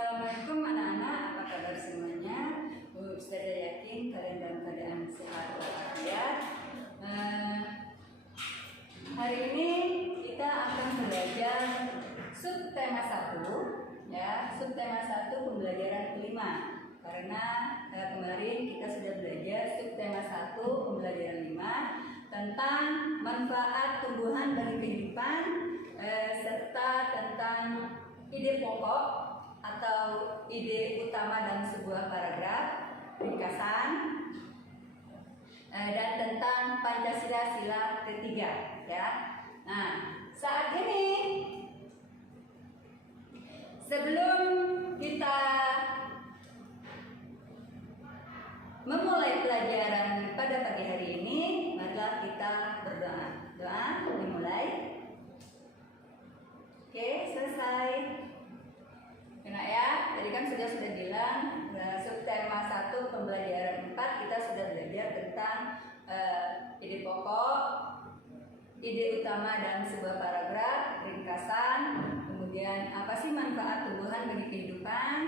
Assalamualaikum anak-anak, apa kabar semuanya? Ustazah yakin kalian dalam keadaan sehat walafiat. Hari ini kita akan belajar subtema 1, ya, subtema 1 pembelajaran kelima. Karena kemarin kita sudah belajar subtema 1 pembelajaran 5 tentang manfaat tumbuhan bagi kehidupan, serta tentang ide pokok atau ide utama dalam sebuah paragraf, ringkasan, dan tentang Pancasila sila ketiga, ya. Nah, saat ini sebelum kita memulai pelajaran pada pagi hari ini, marilah kita berdoa. Doa dimulai. Oke, selesai. Enak ya, tadi kan sudah bilang subtema 1 pembelajaran 4 kita sudah belajar tentang ide pokok, ide utama dalam sebuah paragraf, ringkasan, kemudian apa sih manfaat tumbuhan bagi kehidupan,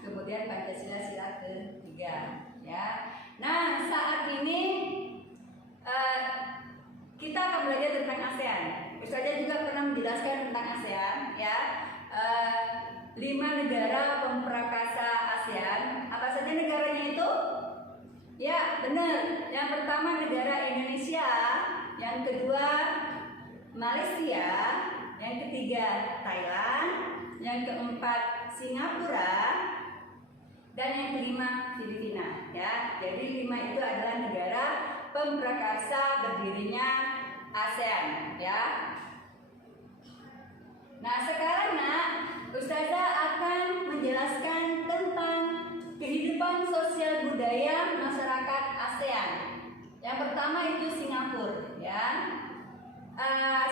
kemudian Pancasila sila ketiga, ya. Nah, saat ini kita akan belajar tentang ASEAN. Ustazah juga pernah menjelaskan tentang ASEAN, ya. 5 negara pemprakasa ASEAN. Apa saja negaranya itu? Ya, benar. Yang pertama negara Indonesia, yang kedua Malaysia, yang ketiga Thailand, yang keempat Singapura, dan yang kelima Filipina, ya. Jadi 5 itu adalah negara pemprakasa berdirinya ASEAN, ya. Nah, sekarang Ustazah akan menjelaskan tentang kehidupan sosial budaya masyarakat ASEAN. Yang pertama itu Singapura, ya.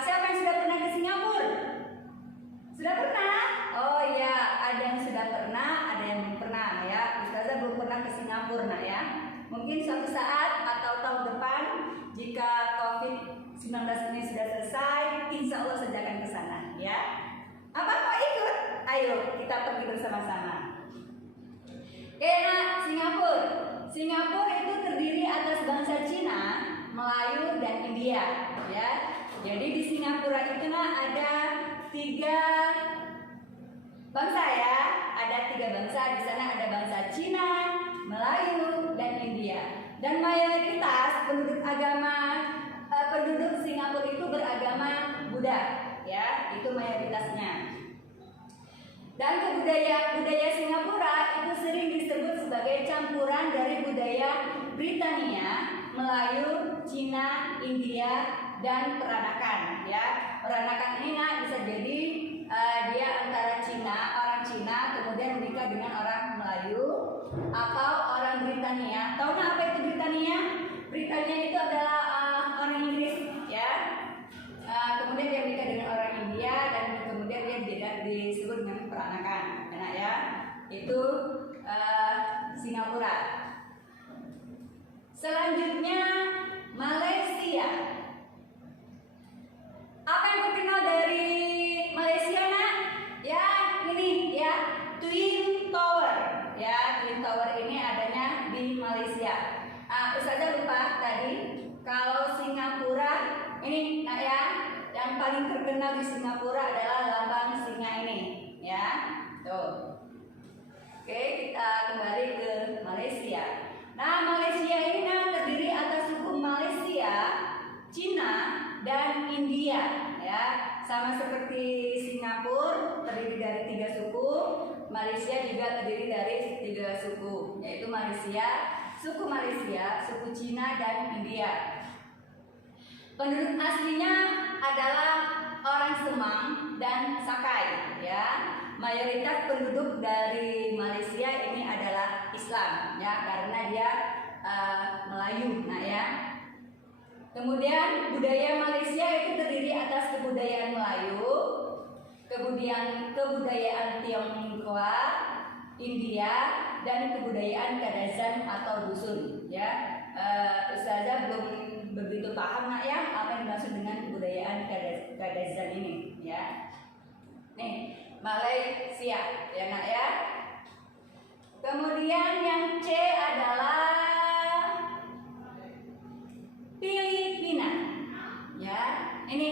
Siapa yang sudah pernah ke Singapura? Sudah pernah? Oh ya, ada yang sudah pernah, ada yang belum pernah, ya. Ustazah belum pernah ke Singapura, ya. Mungkin suatu saat atau tahun depan, jika COVID-19 ini sudah selesai, insya Allah saja akan ke sana, ya. Apa mau ikut? Ayo kita pergi bersama-sama. Oke, Singapura. Singapura itu terdiri atas bangsa Cina, Melayu, dan India, ya. Jadi di Singapura itu ada 3 bangsa, ya. Ada 3 bangsa. Di sana ada bangsa Cina, Melayu, dan India. Dan mayoritas penduduk Singapura itu beragama Buddha, ya. Itu mayoritasnya. Dan budaya Singapura itu sering disebut sebagai campuran dari budaya Britania, Melayu, Cina, India, dan peranakan, ya. Peranakan ini bisa jadi dia antara orang Cina kemudian menikah dengan orang Melayu atau orang Britania. Tahu apa itu Britania? Britania itu adalah orang Inggris, ya. Kemudian dia menikah dengan orang India dan kemudian dia disebut dengan peranakan, enak ya. Itu Singapura. Selanjutnya Malaysia. Apa yang terkenal dari Malaysia, nak? Ya, ini ya, Twin Tower. Ya, Twin Tower ini adanya di Malaysia. Ustazah lupa tadi kalau Singapura ini, nak ya, yang paling terkenal di Singapura adalah lambang singa ini, ya. Tuh. Oke, kita kembali ke Malaysia. Nah, Malaysia ini terdiri atas suku Malaysia, Cina, dan India, ya. Sama seperti Singapura terdiri dari 3 suku, Malaysia juga terdiri dari 3 suku, yaitu suku Malaysia, suku Cina, dan India. Penduduk aslinya adalah orang Semang dan Sakai, ya. Mayoritas penduduk dari Malaysia ini adalah Islam, ya, karena dia Melayu, nah ya. Kemudian budaya Malaysia itu terdiri atas kebudayaan Melayu, kemudian kebudayaan Tionghoa, India, dan kebudayaan Kadazan atau dusun, ya. Ustazah belum begitu paham, nak ya, apa yang dimaksud dengan kebudayaan Kadazan ini, ya. Nih, Malaysia, ya nak ya. Kemudian yang C adalah Filipina, ya. Ini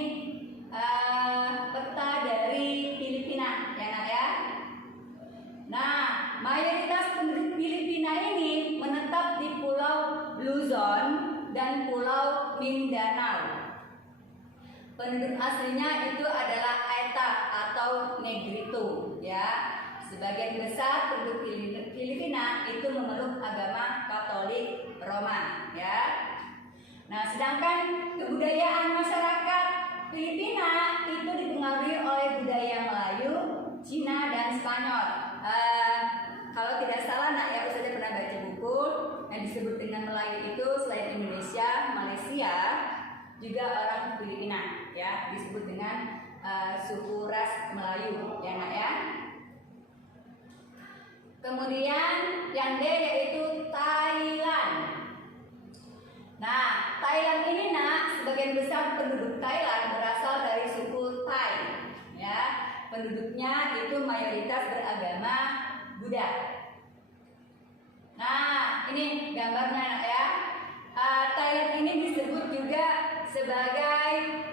peta dari Filipina, ya nak ya. Nah, mayoritas penduduk Filipina ini menetap di Pulau Luzon dan Pulau Mindanao. Penduduk aslinya itu adalah Aeta atau Negrito, ya. Sebagian besar penduduk Filipina itu memeluk agama Katolik Roma, ya. Nah, sedangkan kebudayaan masyarakat Filipina itu dipengaruhi oleh budaya Melayu, Cina, dan Spanyol. Kalau tidak salah, nak ya, Ustazah pernah baca buku yang disebut dengan Melayu itu selain Indonesia, Malaysia, juga orang Filipina, ya, disebut dengan suku ras Melayu, ya nak ya. Kemudian yang D yaitu Thailand. Nah, Thailand ini nak, sebagian besar penduduk Thailand berasal dari suku Thai, ya. Penduduknya itu mayoritas beragama Buddha. Nah, ini gambarnya nak ya. Thailand ini disebut juga sebagai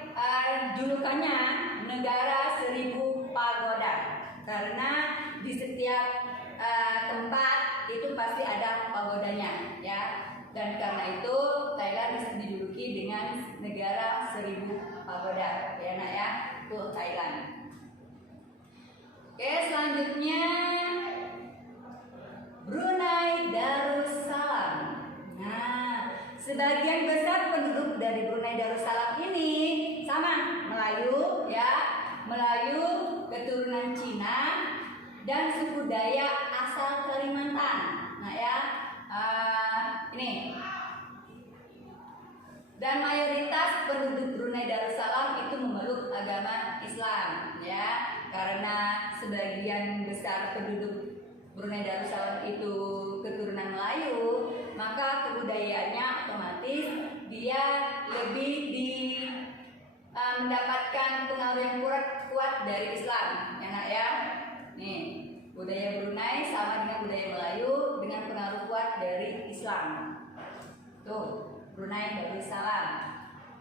julukannya negara 1000 pagoda, karena di setiap tempat itu pasti ada pagodanya, ya. Dan karena itu Thailand dijuluki dengan negara 1000 pagoda, ya nak ya, itu Thailand. Oke, selanjutnya Brunei Darussalam. Nah, sebagian besar penduduk dari Brunei Darussalam ini sama Melayu, ya, Melayu keturunan Cina dan suku Dayak asal Kalimantan. Nah ya, ini. Dan mayoritas penduduk Brunei Darussalam itu memeluk agama Islam, ya, karena sebagian besar penduduk Brunei Darussalam itu keturunan Melayu, maka kebudayaannya otomatis dia lebih mendapatkan pengaruh yang kuat dari Islam, ya nak ya. Nih, budaya Brunei sama dengan budaya Melayu dengan pengaruh kuat dari Islam. Tuh, Brunei Darussalam.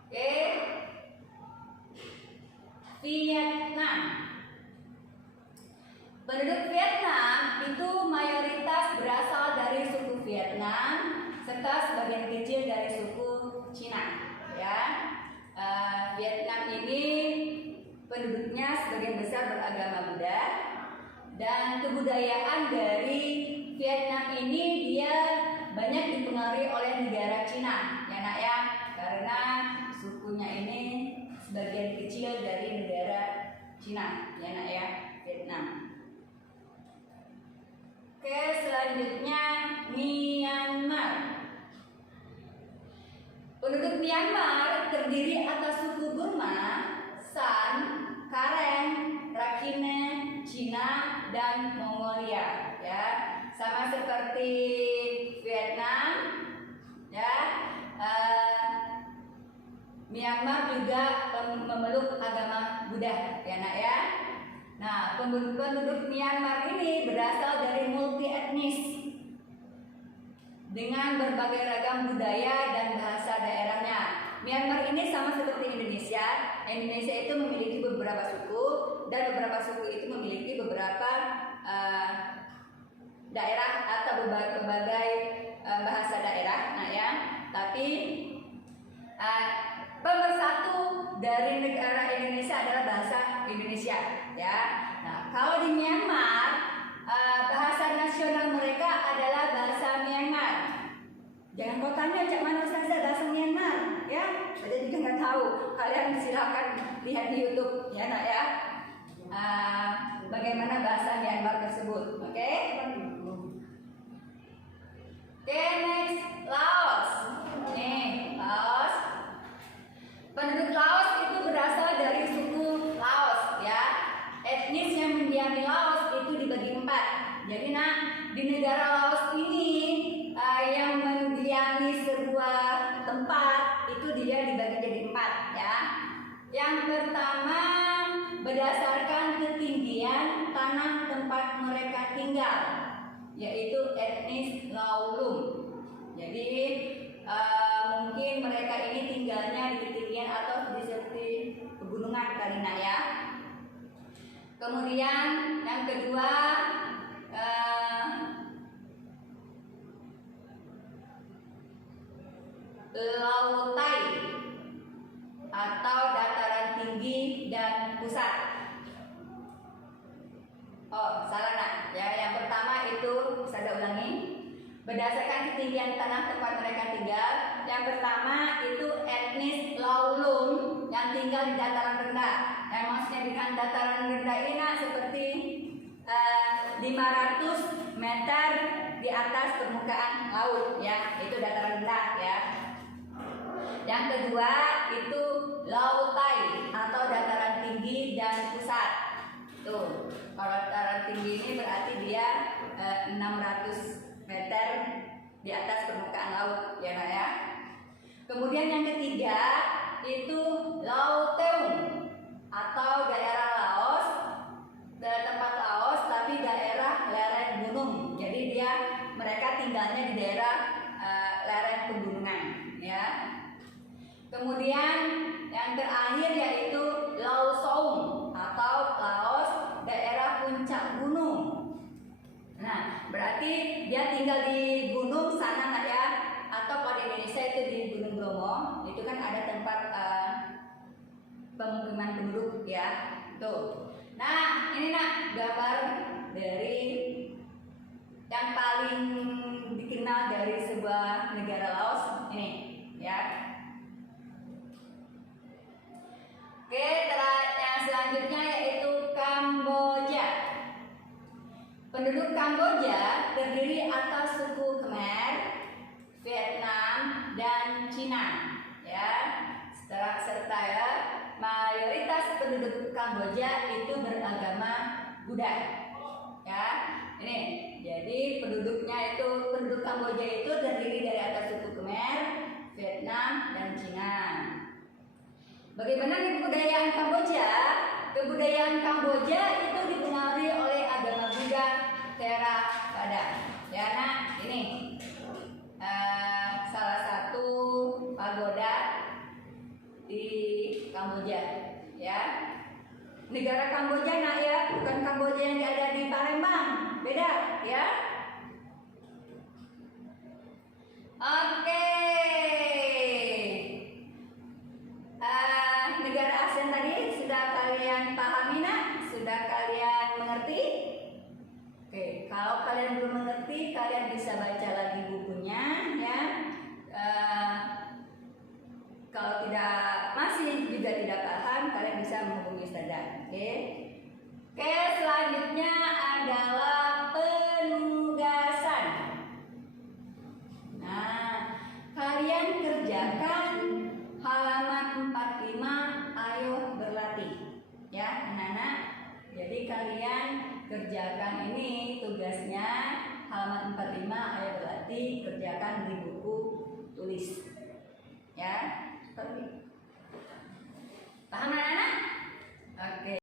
Oke. Vietnam. Penduduk Vietnam itu mayoritas berasal dari suku Vietnam serta sebagian kecil dari suku Cina, ya. Vietnam ini penduduknya sebagian besar beragama Buddha, dan kebudayaan dari Vietnam ini dia banyak dipengaruhi oleh negara Cina, ya nak ya, karena sukunya ini sebagian kecil dari negara Cina, ya nak ya, Vietnam. Oke, selanjutnya Myanmar. Penduduk Myanmar terdiri atas suku Burma, San, Karen, Rakhine, Cina, dan Mongolia, ya. Sama seperti Vietnam, ya. Myanmar juga memeluk agama Buddha, ya nak ya. Nah, penduduk Myanmar ini berasal dari multi etnis dengan berbagai ragam budaya dan bahasa daerahnya. Myanmar ini sama seperti Indonesia. Indonesia itu memiliki beberapa suku dan beberapa suku itu memiliki beberapa daerah atau berbagai bahasa daerah. Nah ya, tapi pemersatu dari negara Indonesia adalah bahasa Indonesia, ya. Nah, kalau di Myanmar bahasa nasional mereka adalah bahasa Myanmar. Jangan kau tanya cak mana Ustazah bahasa Myanmar, ya. Saya juga nggak tahu. Kalian silakan lihat di YouTube, ya nak ya. Bagaimana bahasa Myanmar tersebut, oke? Oke, next Laos. Nih, Laos. Penduduk Laos itu berasal dari suku Laos, ya. Etnis yang mendiami Laos itu dibagi 4. Jadi nak, di negara Laos ini yang mendiami sebuah tempat itu dia dibagi jadi 4, ya. Yang pertama berdasarkan ketinggian tempat mereka tinggal, yaitu etnis Laulum. Jadi mungkin mereka ini tinggalnya di ketinggian atau di seperti pegunungan kali nak ya. Kemudian yang kedua Lautai atau dataran tinggi dan pusat. Oh, salah nak. Ya, yang pertama itu saya ulangi. Berdasarkan ketinggian tanah tempat mereka tinggal, yang pertama itu etnis Laulum yang tinggal di dataran rendah. Yang maksudnya dengan dataran rendah ini seperti 500 meter di atas permukaan laut, ya, itu dataran rendah ya. Yang kedua itu Lautai atau dataran tinggi dan pusat. Tuh, kalau dataran tinggi ini berarti dia 600 meter di atas permukaan laut, ya nak ya. Kemudian yang ketiga itu Lauteung atau daerah Laos, tempat Laos tapi daerah lereng gunung. Jadi mereka tinggalnya di daerah lereng pegunungan, ya. Kemudian yang terakhir yaitu Laosoung atau Laos daerah puncak gunung. Nah, berarti dia tinggal di gunung sana nak ya, atau kalau di Indonesia itu di Gunung Bromo, itu kan ada tempat pemukiman penduduk ya. Tuh. Nah, ini nak gambar dari yang paling dikenal dari sebuah negara Laos ini ya. Oke, yang selanjutnya yaitu Kamboja. Penduduk Kamboja terdiri atas suku Khmer, Vietnam, dan Cina. Ya, serta ya, mayoritas penduduk Kamboja itu beragama Buddha. Ya, ini. Jadi penduduk Kamboja itu terdiri dari atas suku Khmer, Vietnam, dan Cina. Bagaimana kebudayaan Kamboja? Kebudayaan Kamboja itu dipengaruhi oleh agama Buddha Theravada. Ya nak, ini salah satu pagoda di Kamboja. Ya, negara Kamboja nak ya, bukan Kamboja yang ada di Palembang, beda ya. Oke. Negara ASEAN tadi sudah kalian pahami nak? Sudah kalian mengerti? Oke, kalau kalian belum mengerti, kalian bisa baca lagi bukunya ya. Kalau masih juga tidak paham, kalian bisa menghubungi Ustazah. Oke, selanjutnya adalah penugasan. Nah, kalian kerjakan halaman 45, ayo berlatih. Ya, anak-anak. Jadi kalian kerjakan ini tugasnya halaman 45, ayo berlatih, kerjakan